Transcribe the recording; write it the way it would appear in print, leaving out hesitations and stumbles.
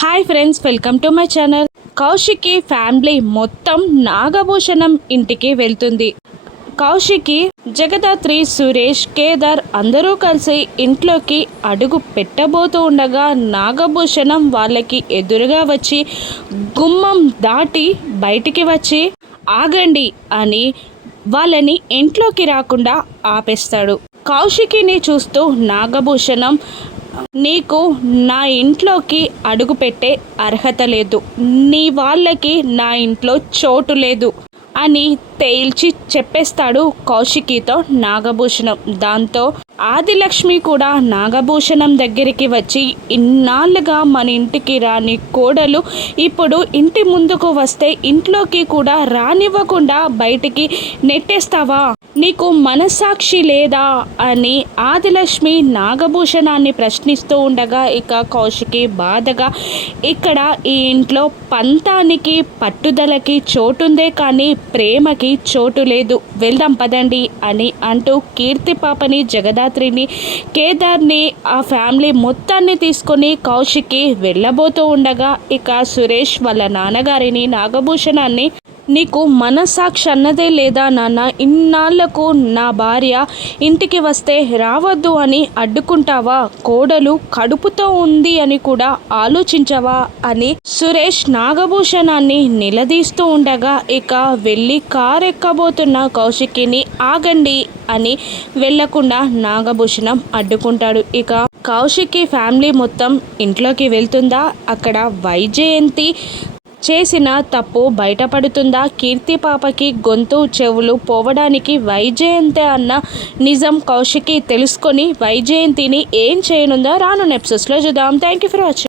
Hi friends, welcome to my channel. Kaushiki family మొత్తం నాగభూషణం ఇంటికి వెళ్తుంది. కౌశికి, జగదాత్రి, సురేష్, కేదార్ అందరూ కలిసి ఇంట్లోకి అడుగు పెట్టబోతూ ఉండగా నాగభూషణం వాళ్ళకి ఎదురుగా వచ్చి గుమ్మం దాటి బయటికి వచ్చి ఆగండి అని వాళ్ళని ఇంట్లోకి రాకుండా ఆపేస్తాడు. కౌశికిని చూస్తూ నాగభూషణం, నీకు నా ఇంట్లోకి అడుగుపెట్టే అర్హత లేదు, నీ వాళ్ళకి నా ఇంట్లో చోటు లేదు అని తేల్చి చెప్పేస్తాడు కౌశికితో నాగభూషణం. దాంతో ఆదిలక్ష్మి కూడా నాగభూషణం దగ్గరికి వచ్చి, ఇన్నాళ్ళుగా మన ఇంటికి రాని కోడలు ఇప్పుడు ఇంటి ముందుకు వస్తే ఇంట్లోకి కూడా రానివ్వకుండా బయటికి నెట్టేస్తావా, నీకు మనస్సాక్షి లేదా అని ఆదిలక్ష్మి నాగభూషణాన్ని ప్రశ్నిస్తూ ఉండగా ఇక కౌశికి బాధగా, ఇక్కడ ఈ ఇంట్లో పంతానికి పట్టుదలకి చోటుందే కానీ ప్రేమకి చోటు లేదు, వెళ్దాం పదండి అని అంటూ కీర్తి పాపని, జగదాత్రిని, కేదార్ని, ఆ ఫ్యామిలీ మొత్తాన్ని తీసుకొని కౌశికి వెళ్ళబోతూ ఉండగా ఇక సురేష్ వాళ్ళ నాన్నగారిని, నాగభూషణాన్ని, నీకు మనస్సాక్షి అన్నదే లేదా నాన్న, ఇన్నాళ్లకు నా భార్య ఇంటికి వస్తే రావద్దు అని అడ్డుకుంటావా, కోడలు కడుపుతో ఉంది అని కూడా ఆలోచించవా అని సురేష్ నాగభూషణాన్ని నిలదీస్తూ ఉండగా ఇక వెళ్ళి కారెక్కబోతున్న కౌశికిని ఆగండి అని వెళ్లకుండా నాగభూషణం అడ్డుకుంటాడు. ఇక కౌశికి ఫ్యామిలీ మొత్తం ఇంట్లోకి వెళ్తుందా, అక్కడ వైజయంతి చేసిన తప్పు బయటపడుతుందా, కీర్తి పాపకి గొంతు చెవులు పోవడానికి వైజయంతి అన్న నిజం కౌశికి తెలుసుకొని వైజయంతిని ఏం చేయనుందో రానున్న ఎపిసోడ్స్లో చూద్దాం. Thank you for watching.